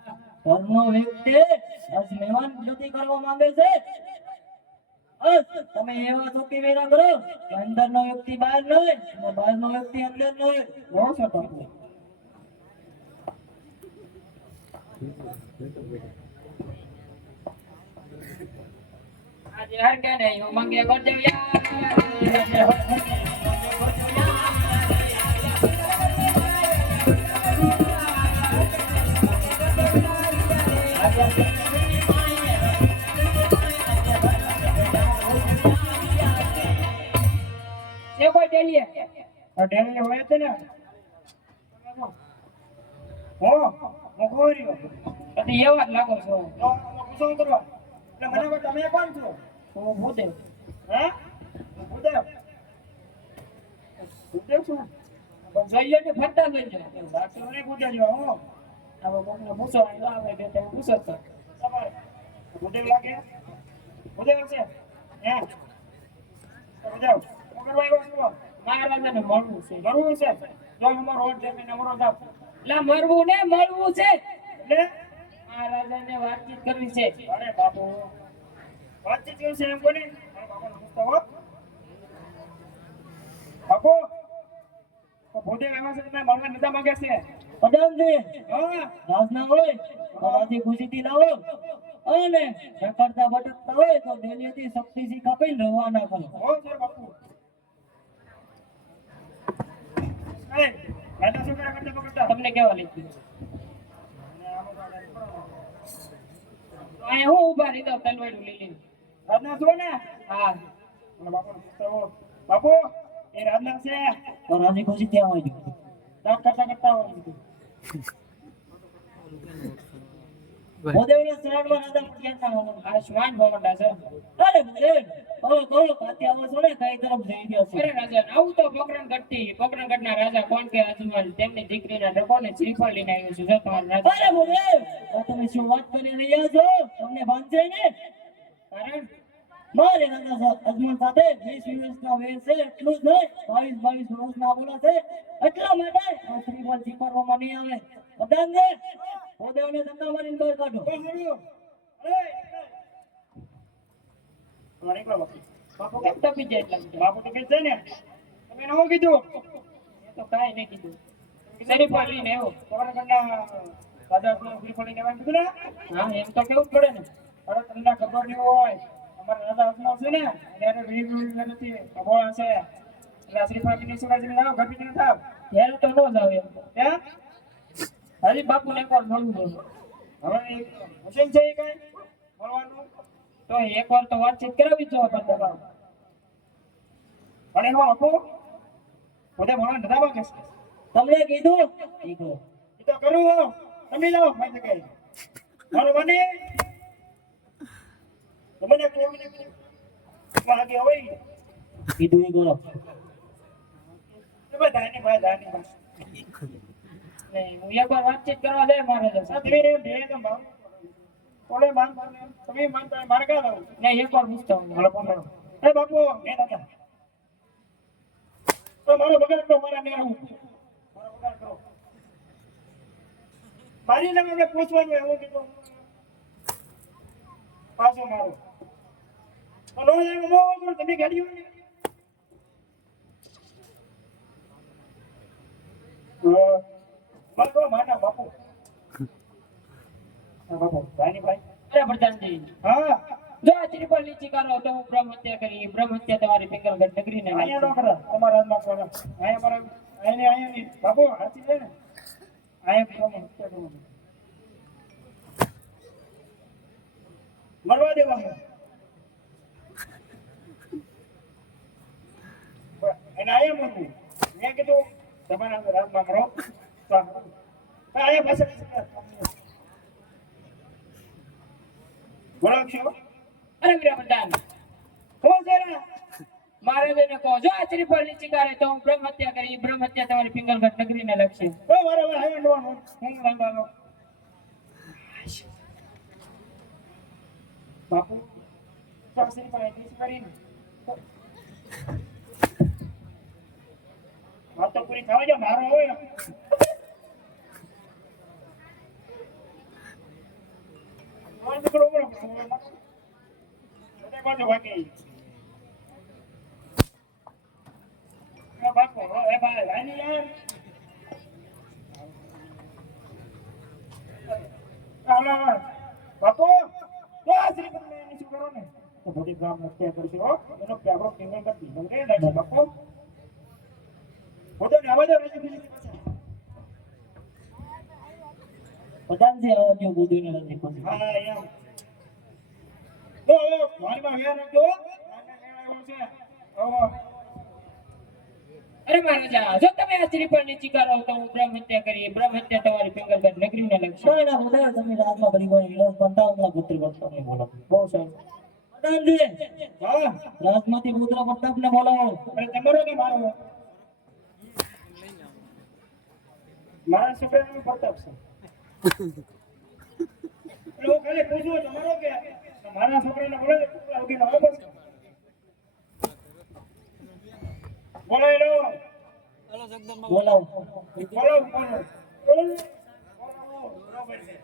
ઘરનો વ્યક્તિ આજ મહેમાન ગતિ કરવા માંગે છે તમે એવા ચોકી વેરા કરો કે અંદરનો વ્યક્તિ બહાર ન હોય અને બહારનો વ્યક્તિ અંદર ન હોય બહુ છે બાપુ આજે હર કે નહીં ઉમંગે કરજો યાર જે કોઈ ડેલીએ આ ડેલી હોય છે ને હું કોઈ રહ્યો પછી એવા જ લાગો છો ગુસ્સો કરવા એટલે મને તમે કોણ છો હું ભૂતે હે ઉદય ઉદય શું પણ જોઈએ ને ફરતા જોઈએ બાકી મને પૂછે જો હું હવે કોકને પૂછો આવે બે તમે પૂછો તો તમારે ઉદય લાગે ઉદય છે હે ઉદય કરવા આવ્યો છું મહારાજાને મળવું છે જરૂર છે જો અમારો રોડ જમીને અમારો જાવ લા મરવું ને મળવું છે એટલે મહારાજાને વાતચીત કરવી છે અરે બાપુ વાતચીત કેવું છે એમ કોને બાપાને પૂછતા હો બાપુ ભૂતે એમાં છે તમે મળવા નતા માંગે છે વતાંજે હા રાજના હોય તો રાજી ખુશીથી લાવો અને રખડતા ભટકતા હોય તો ડેલીથી શક્તિથી કાપીને રવાના કરો હો છે બાપુ એ રાજા શું કરે કરતા તમને કેવા લીધું અહીંયા હું ઊભા રહી જાઉં તલવારું લઈ લઈને રાજના છો ને હા મને બાપાને પૂછતા હો બાપુ એ રાજના છે તો રાજી ખુશી ત્યાં હોય દાંત કરતા હોય મોદેવના શરણમાં રાજા પટિયાના હોવા આયુષ્માન ભવનડા છે અરે મોદેવ કહો કાતે આવો છો ને કઈ તરફ જઈ ગયા છો અરે રાજા આવું તો પોકરણગઢના રાજા કોણ કે અજમલ તેમની દીકરીના ડકોને શ્રીફળ લઈને આવ્યો છું જો તમારા રાજા અરે મોદેવ આ તમે શું વાત કરી રહ્યા છો તમને ભાન છે ને કારણ મારે રાજા અજમલ સાથે 20 વર્ષના વેર છે એટલું જ નહીં 22 વર્ષના બોલા છે એટલા માટે આ શ્રીફળ સ્વીકારવામાં નહીં આવે બધાને મોદેવને ધંધા મારીને બહાર કાઢો બાપુ કેમ તપી જાય એટલા માટે? બાપુ તો કે છે ને તમે એને શું કીધું એ તો કાંઈ નહીં કીધું શ્રીફળ લઈને આવ્યો પોરબંદરના રાજા શ્રીફળી કહેવાનું કીધું ને હા એમ તો કેવું જ પડે ને અરે તમને ખબર નહીં હોય અમારા રાજા અજમલ છે ને ત્યારે વીર નથી ભગવાન છે એટલે શ્રીફળ ની શું કાઢી લાવો ઘર પીને થાવ ત્યારે તો ન જ આવે એમ તો. કેમ હરી બાપુ ને એકવાર મળવું જોઈએ. હવે મશીન છે એ કઈ મળવાનું તો એકવાર તો વાતચીત કરાવી જો પણ તમારે. અને એમાં આપો પોતે મળવા નતા માંગે છે. તમને કીધું દીકરો એ તો કરું હો તમે જાઓ ભાઈ જગ્યાએ મારો મને તમને કોઈ નહીં લાગે હોય કીધું એ બોલો તમે ધાની ભાઈ નહીં, હું એકવાર વાતચીત કરવા દે મહારાજા સાથે. તમે બે તો મારું ઓલે માન તમે માનતા મારે ક્યાં લાવું નહીં, એકવાર પૂછતો હું. મારો પોતાનો એ બાપુ એ દાદા તો મારો બગાડ કરો મારા ને આવું મારો બગાડ કરો મારી ને મને પૂછવાનું એવું કીધું પાછો મારો તો નો જાય નો કરો તમે ગાડીઓ ને બાપુ માના બાપુ બાપુ ભાઈ ભાઈ અરે પ્રધાનજી, હા જો આ ત્રિપલ નીચી કરો તો હું બ્રહ્મ હત્યા કરી. બ્રહ્મ હત્યા તમારી પિંગલગઢ નગરીને અહીંયા નો કરે તમારા હાથમાં કોણ અહીંયા મારા અહીંયા નહીં બાપુ હાથી છે ને અહીંયા કોણ મરવા દેવાનું અને અહીંયા મરવું મેં કીધું તમારા હાથમાં મરો અહીંયા પાસે બોલો છો અરે વીરા પ્રધાન, હો જરા મહારાજાને કહો જો આ ત્રિપલ નીચી કરે તો હું બ્રહ્મ હત્યા કરી. બ્રહ્મ હત્યા તમારી પિંગલગઢ નગરીને લગશે. ઓ મારા ભાઈ હવે નો હું લાંબાનો બાપુ સાસરી પાસે એટલી કરીને વાત તો પૂરી થવા જો મારો હોય મોન દીકરો બોલો બધે બાજુ વાગી એ બાપુ એ ભાઈ રાની યાર હાલો બાપુ તો આ શ્રી પર મેં શું કરો ને તો બધી ગામ હત્યા કરશો એનો પ્યારો કિંગલ કરતી મને લાગે બાપુ બોલો ને આવાજ આવે છે બીજી પ્રધાનજી આવા જો બુદ્ધિને નથી ખોટી હા એમ તો હવે વારમાં વ્યા રાખજો વારમાં આવ્યો છે આવો અરે મહારાજા, જો તમે આ ત્રિપલ નીચી કરો તો હું બ્રહ્મ હત્યા કરી. બ્રહ્મ હત્યા તમારી પિંગલગઢ નગરીને લગશે. ના બધા તમે રાજમાં ઘડી કોઈ વિરોધ બનતા હમણાં પુત્ર પ્રતાપને બોલો બહુ સારું. પ્રધાનજી હા રાજમાંથી પુત્ર પ્રતાપને બોલાવો અરે તમારો કે મારો મારા છોકરાનો પ્રતાપ છે એટલે હું ખાલી પૂછું તમારો કે મારા છોકરાને બોલે છોકરા વગેરે હવે બસ બોલાવી લો બોલાવો બોલો બોલો બરોબર છે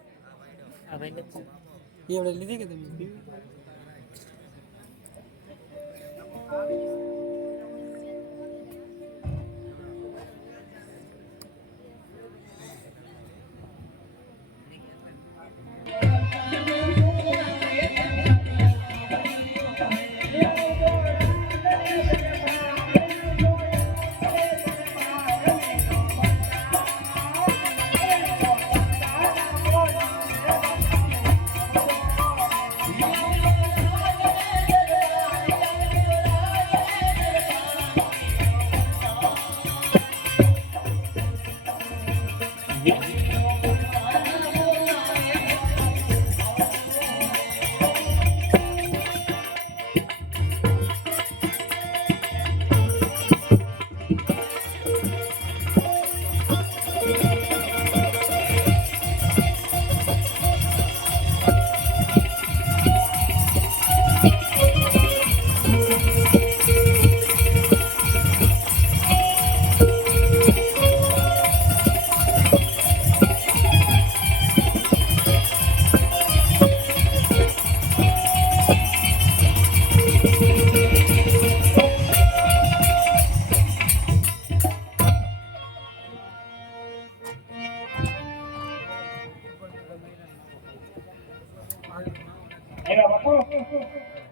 બાપુ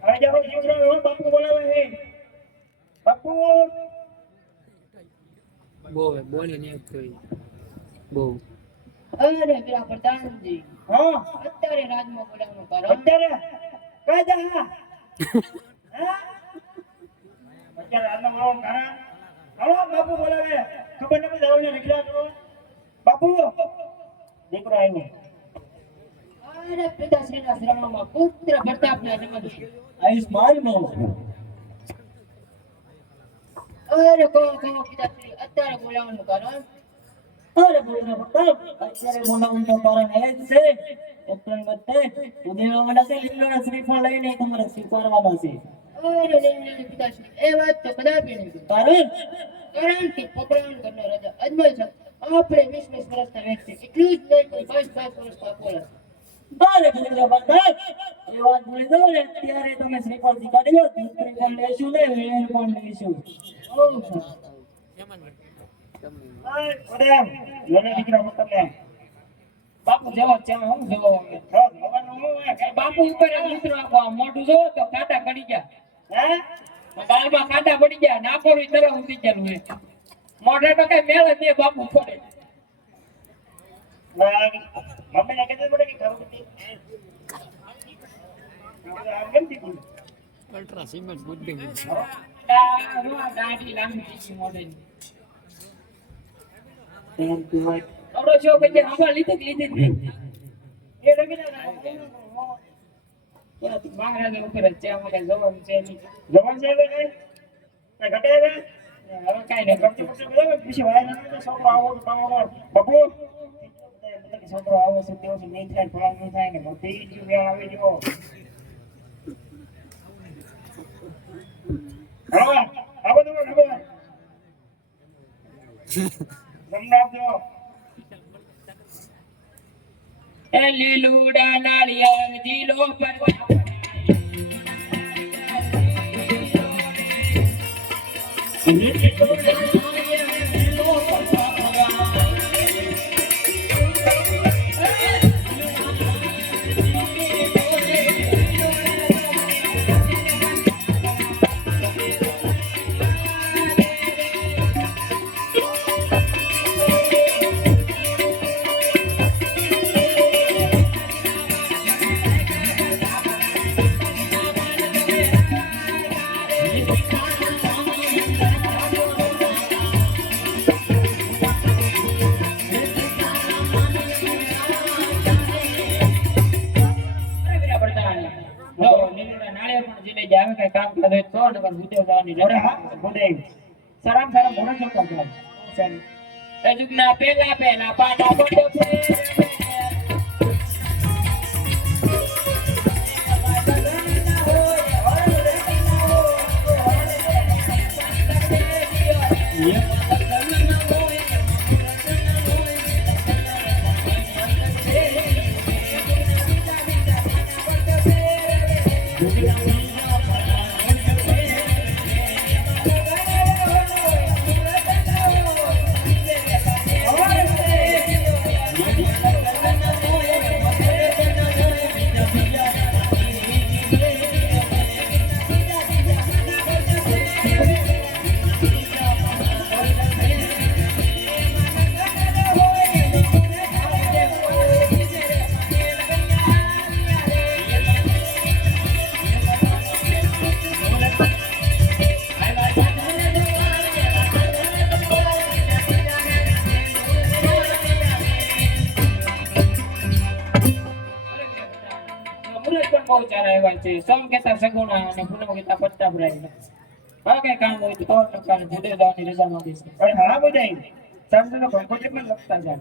આ જારો જીવરાવ બાપુ બોલાવે છે બાપુ બહુ બોલી ને બહુ અરે વીરા પ્રધાનજી હા અત્યારે રાજમાં બોલાવવાનું કારણ અત્યારે કઈ જા હા અત્યારે આજનો મારો કારણ હાલો બાપુ બોલાવે ખબર નથી દાવને નીકળ્યા કરો બાપુ દીકરો આવ્યો અરે પિતાશ્રીના શ્રમમાં પુત્ર પ્રતાપના જન્મથી આયુષ્માન નો અરે કહો પિતાશ્રી અત્યારે બોલાવવાનું કારણ અરે પુત્ર પ્રતાપ અત્યારે બોલાવવાનું કારણ એ જ છે ઉત્તરાયણ વખતે ઉદેવાવાના છે લીમડોના શ્રીફળ લઈને તમારે સ્વીકારવાના છે અરે નહીં પિતાશ્રી એ વાત તો કદાપી નહીં કારણ કારણ કે પોકરણ કરનાર રાજા અજમલ છે આપણે 20 વર્ષના વ્યક્તિ એટલું જ નહીં કોઈ 5 વર્ષના પોલા અરે પુત્ર પ્રતાપ એ વાત ભૂલી જાઓ ને અત્યારે તમે શ્રીફળ સ્વીકારી લો દીકરી પણ લેશું ને વેર પણ લેશું બાપુ જેવો છે હું જેવો બાપુ ઉપર મિત્રો આપો આ મોઢું જોવો તો કાંટા પડી ગયા ગાલમાં કાંટા પડી ગયા નાકોરી તરફ ઉડી ગયેલું છે મોઢે તો કઈ મેળ જ નહીં બાપુ ફોડે મમ્મીને કીધું પડે કે ઘર બધી આમ કેમ થયું દાઢી લાંબી છે મોઢેની તેમ તું થોડો છો કે હવા લીધી જ નહીં એ રમીને મહારાજા ઉપર જ છે આમાં કઈ જવાનું છે નહીં જવાન છે હવે કઈ ઘટે હવે હવે કાંઈ નહીં ગમતી પછી બરાબર પછી વાય ના છોકરો આવો તો કામ બાપુ છોકરો આવો છે તેઓ નહીં થાય ફળ નહીં થાય ને બધી જ આવી જો હા આ બધું ખબર તમને આપજો એ લીલુડા નાળિયેર જીલો પર સરામ મોડો ચોક્કસ રજુકના પેલા પાટા બોટો સોમ કેતા સગુણા અને પૂનમ કેતા પત્તા ભરાય હા કઈ કામ હોય તો કવર નકાને જુદે દાવાની રજા માંગીશ પણ હા બધાય સામસાનો ભંકો કેટલો લખતા જાય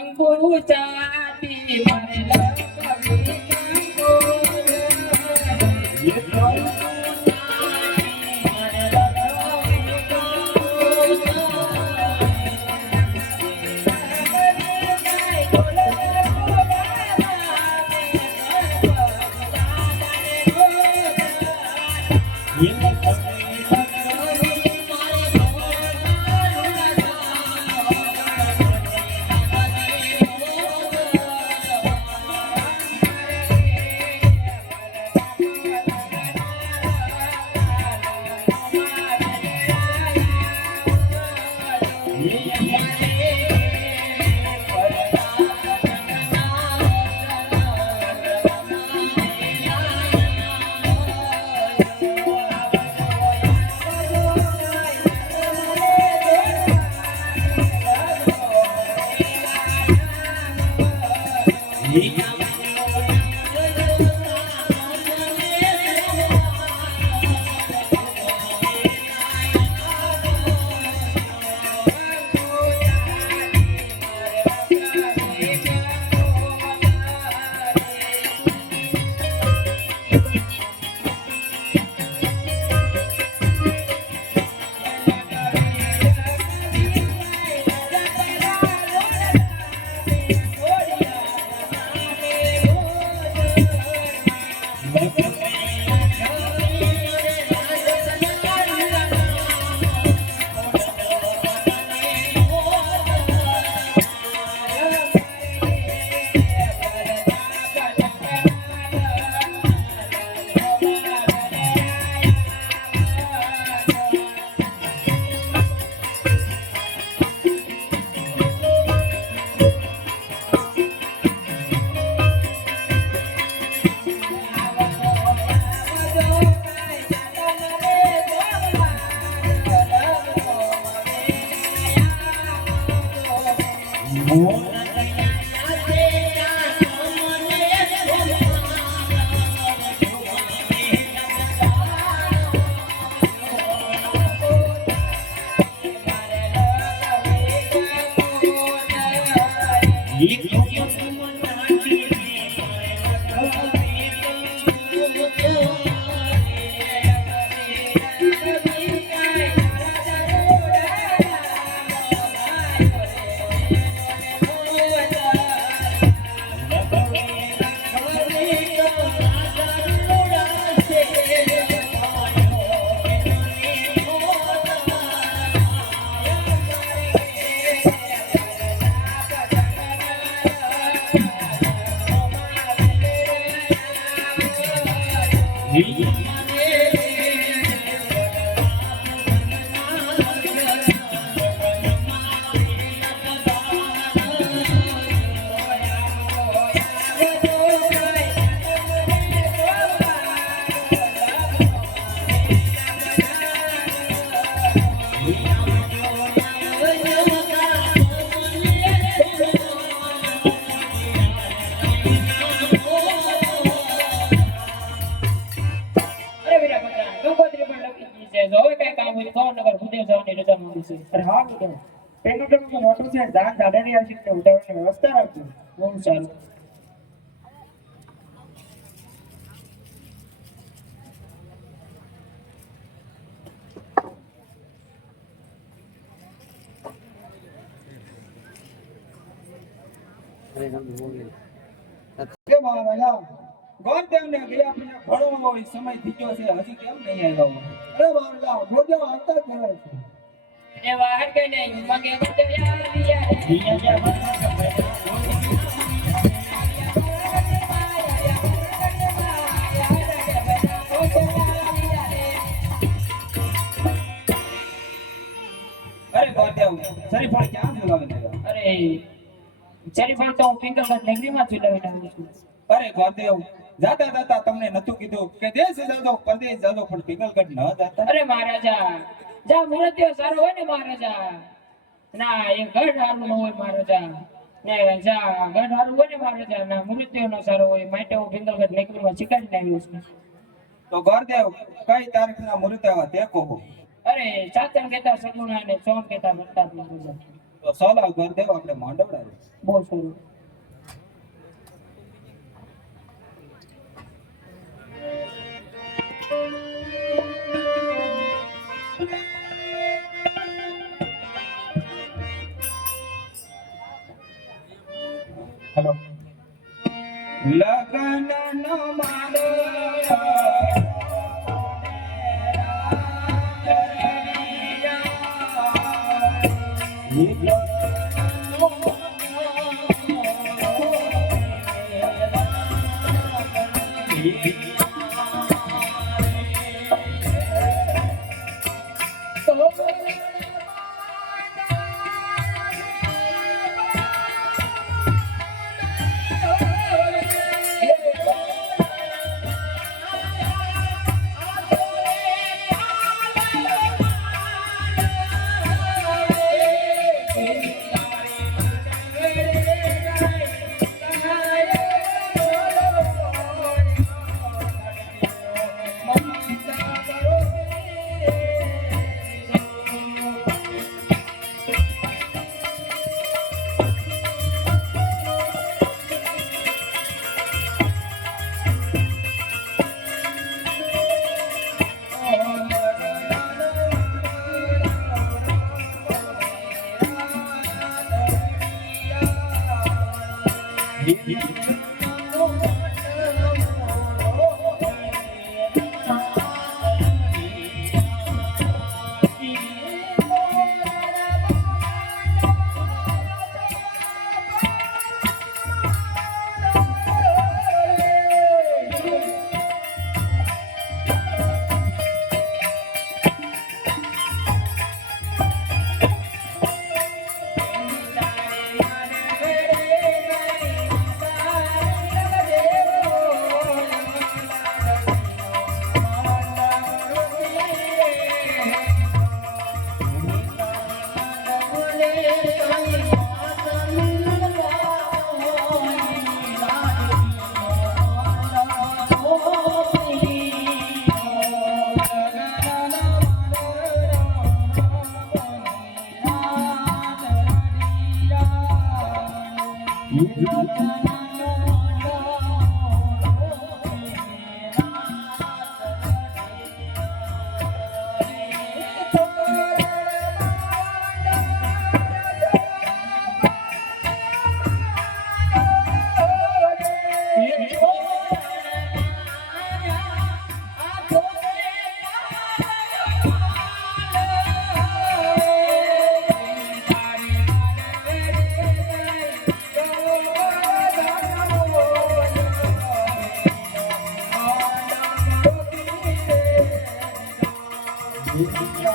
કંકુ ચાટી મારે લખવી અરે વીરાભદ્રા, કંકોત્રી પણ લખી દીધી છે. જો હવે કાંઈ કામ હોય તો કહો, નકર ભૂદેવ જવાની રજા માંગુ છું. અરે હા તો પેલું તો મોટું છે દાન જાડેરી આવશે તો ઉતાવળની વ્યવસ્થા રાખજો. બહુ સારું. કે મહારાજા ગોરદેવને ગયા પછી ઘણો સમય થઈ ગયો છે, હજી કેમ નહીં આવ્યો? અરે મહારાજા ગોરદેવ આવતા જ રહે છે. એવા હરકઈ નહીં, મગે ભૂદેવ યાદ અરે ગોરદેવ શરીફળ ક્યાં બોલાવીને આવ્યો? અરે શરીફળ તો હું પિંગલગઢ નગરીમાં ઝુલાવીને આવ્યો છું. અરે ગોરદેવ જાતા જાતા તમને નતું કીધું કે દેશ જાજો પરદેશ જાજો પણ પિંગલગઢ ન જાતા? અરે મહારાજા, જા મૂર્તિઓ સારો હોય ને મહારાજા, ના એ ગઢ સારું ન હોય મહારાજા, ને જા ગઢ સારું હોય ને મહારાજા, ના મૂર્તિઓ નો સારો હોય, માટે હું પિંગલગઢ નગરીમાં શીખાડીને આવ્યો છું. તો ગોરદેવ કઈ તારીખના મુહૂર્ત આવ્યા તે કહો. અરે ચાતર કહેતા સગુણા ને સોમ કહેતા વરસાદ મહારાજા. તો સોલા ગોરદેવ આપણે માંડવડાવીએ. બહુ સારું. હેલો લગન નો મારો Thank you.